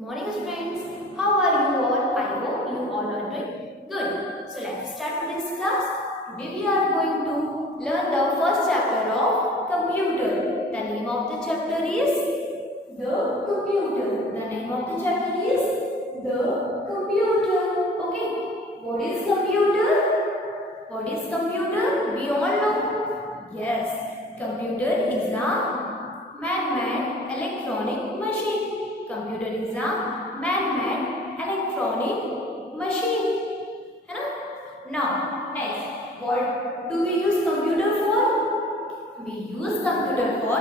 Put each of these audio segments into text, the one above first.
morning friends. How are you all? I hope you all are doing good. So let's start today's class. Today we are going to learn the first chapter of computer. The name of the chapter is the computer. The name of the chapter is the computer. Okay. What is computer? What is computer? We all know. Yes, computer is a man-made electronic machine. Computer is a man-made electronic machine. है ना? Now, next, what do we use computer for? We use computer for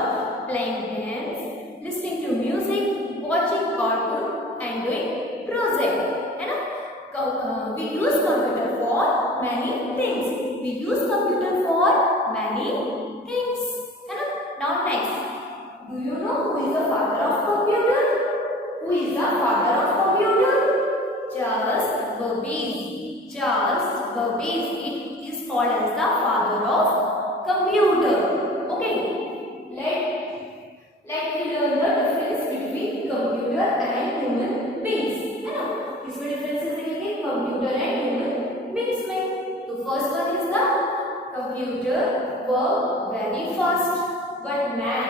playing games, listening to music, watching cartoon, and doing project. है ना? We use computer for many things. We use computer for many things. है ना? Now next, do you know who is the father of computer? Who is the father of computer? Charles Babbage. Charles Babbage. It is called as the father of computer. Okay. Let me learn the difference between computer and human beings. है ना? इसमें differences देखेंगे computer and human beings में. तो first one is the computer work very fast, but man,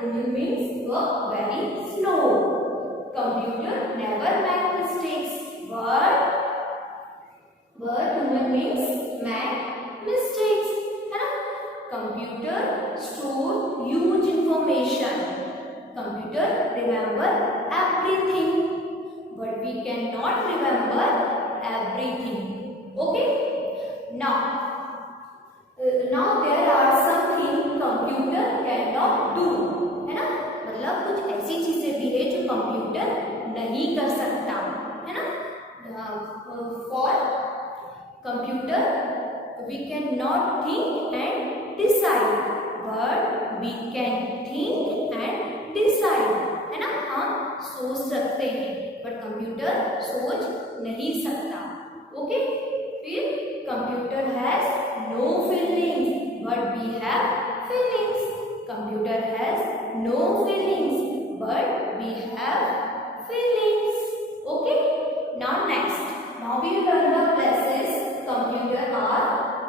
human beings work very slow. Computer never make mistakes, but human beings make mistakes. है ना? Computer store huge information. Computer remember everything, but we cannot remember everything. Okay? Now there are some things computer cannot do. है ना? मतलब कुछ ऐसी चीजें भी है जो कंप्यूटर नहीं कर सकता. है ना? For computer we cannot think and decide, but we can think and decide. है ना? हम सोच सकते हैं, but कंप्यूटर सोच नहीं सकता. ओके? फिर computer has no feelings, but we have feelings. Computer has no feelings, but we have feelings. Okay? Now next. Now we will learn the places computer are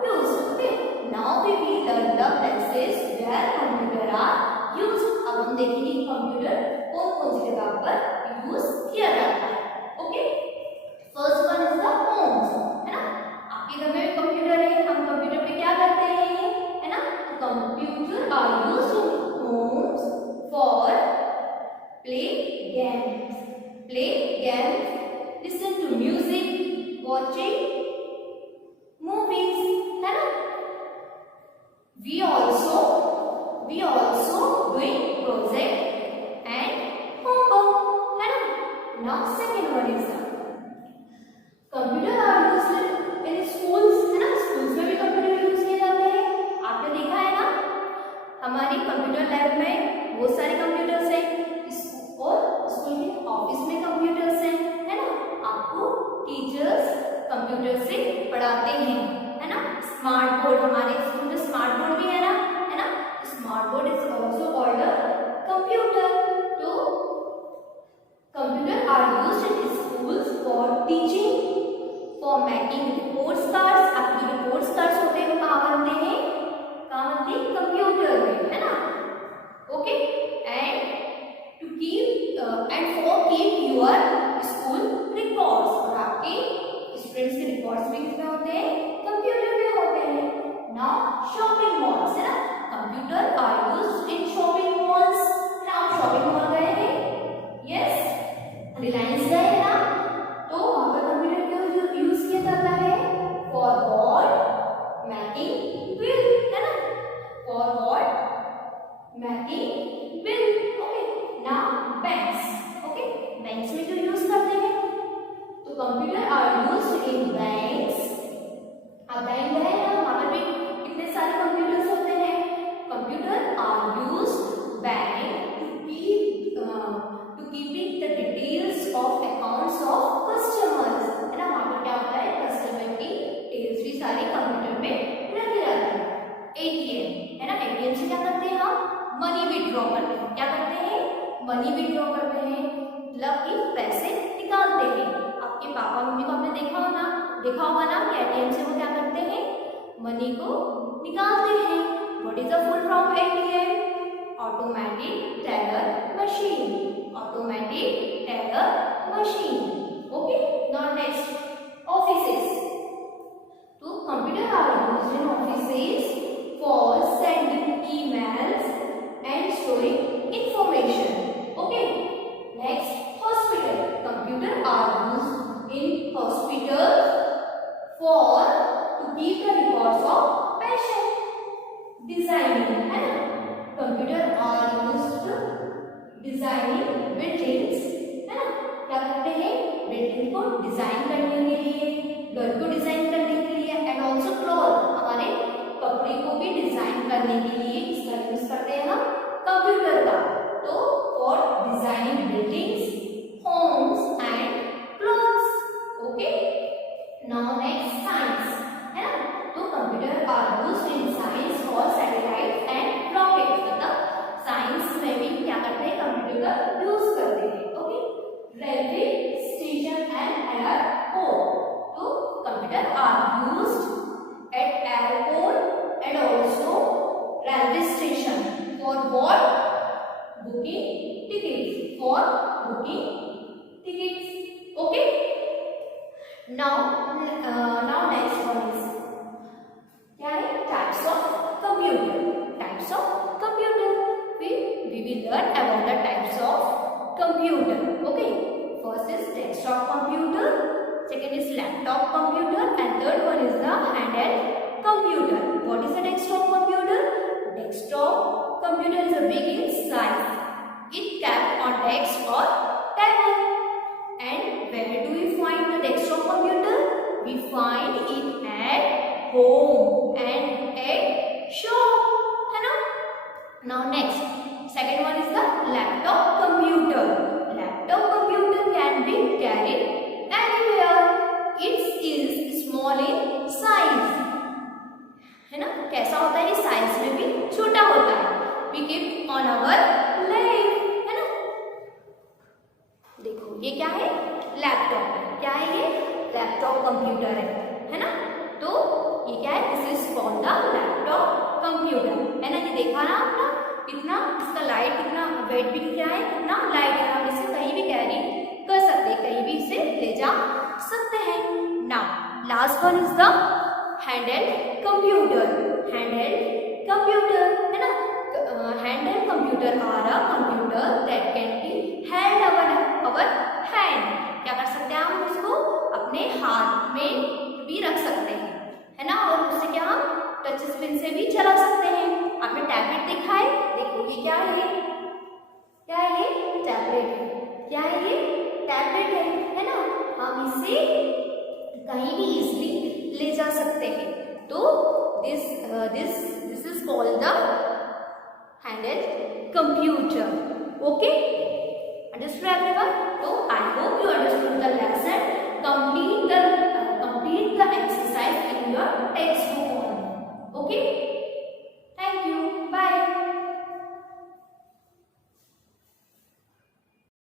used. Okay? Now we will learn the places where computer are used. अब हम देखेंगे कंप्यूटर कौन-कौन सी जगह पर यूज किया जाता है. Okay? First one is the homes. है ना? आपके घर में भी कंप्यूटर है. हम कंप्यूटर पे क्या करते हैं? है ना? Computer are used in homes for play games, listen to music, watching movies. है ना? We also doing project and homework. है ना? Now second one is the computer are used in schools. है ना? schools में भी कंप्यूटर यूज किए जाते हैं. आपने देखा है ना? हमारी कंप्यूटर लैब में बहुत सारे कंप्यूटर्स हैं और स्कूल के ऑफिस में कंप्यूटर्स हैं. है ना? आपको टीचर्स कंप्यूटर से पढ़ाते हैं. है ना? स्मार्ट बोर्ड, हमारे स्कूल में स्मार्ट बोर्ड भी है ना? है ना? Smart board is also called a computer. तो computer are used in schools for teaching, for making reports cards. आपके रिपोर्ट्स कार्ड्स होते हैं वो कहाँ बनते हैं? कंप्यूटर में. है ना? Okay? And to keep and for keep your school records. और आपके स्टूडेंट्स के रिकॉर्ड्स भी किसमें होते हैं? कंप्यूटर में होते हैं. Now shopping malls. है ना? Computer are used in shopping malls. आप शॉपिंग मॉल गए हैं? यस, रिलायंस गए हैं ना? तो वहां पर कंप्यूटर क्यों यूज किया जाता है? For what? Making bill. है ना? For what? Making bill. Okay. Now banks. Okay. Banks में जो यूज करते हैं तो computer are used in banks. अब बैंक है ना, वहां पर भी कितने सारे कंप्यूटर्स होते हैं. Computer are used bank to keeping the details of accounts of customers. है ना? वहां पर क्या होता है? कस्टमर की डिटेल्स भी सारी कंप्यूटर में रखी जाती है. एटीएम. है ना? एटीएम से क्या करते हैं? हम मनी विड्रॉ करते हैं. क्या करते हैं? मनी विड्रॉ करते हैं. मतलब कि पैसे निकालते हैं। आपके पापा मम्मी को आपने देखा होगा ना कि एटीएम से वो क्या करते हैं, मनी को निकालते हैं। What is the full form ATM? Automatic teller machine, automatic teller machine. Okay, now next offices. तो computer are used in offices for sending emails and storing information. Okay. Next, hospital. Computer are used in hospitals for to keep the records of patient. Designing, है ना? Computer are used designing buildings, है ना? क्या करते हैं? बिल्डिंग को डिजाइन करने के लिए, घर को डिजाइन करने के लिए, एंड ऑल्सो क्लॉथ, हमारे कपड़े को भी डिजाइन करने के लिए किसका यूज करते हैं हम? कंप्यूटर का। तो for designing buildings, homes and clothes. Okay, now next science, है ना? तो computer are used in science for satellite and rocket, मतलब साइंस में भी क्या करते हैं? कंप्यूटर का यूज करते हैं। Okay, railway station and airport. तो computer are used at airport and also railway station for what? Booking tickets, for booking tickets. Okay, now next one is क्या है? Types of computer. Types of computer. We will learn about the types of computer. Okay, first is desktop computer, second is laptop computer, and third one is the handheld computer. What is a desktop computer? Desktop computer is a big in size. It kept on desk or table. And where do we find the desktop computer? We find it at home and at shop. है ना? Now next, second one is the laptop computer. Laptop computer can be carried anywhere. It is small in size. है ना? कैसा होता है? साइज में भी छोटा होता है। We keep on our lap, है ना? देखो ये क्या है? लैपटॉप। क्या है ये? लैपटॉप कंप्यूटर है ना? तो ये क्या है? This is called the laptop computer, है ना? ये देखा ना आपने कितना इसका लाइट, कितना वेट भी क्या है, कितना लाइट है। हम इसे कहीं भी कैरी कर सकते हैं, कहीं भी इसे ले जा सकते हैं। Now last one is the handheld computer. Handheld computer, है ना? Handheld computer are a computer that can be held our hand. क्या कर सकते हैं हम? इसको अपने हाथ में भी रख सकते हैं, है ना? और उससे क्या हम टच स्क्रीन से भी चला सकते हैं। आपने टैबलेट देखा है? देखो ये क्या है? क्या है ये? टैबलेट है। क्या है ये? टैबलेट है ना? हम इसे कहीं भी इजीली ले जा सकते हैं। तो this is called the handheld computer. Okay, understood everyone? So I hope you understood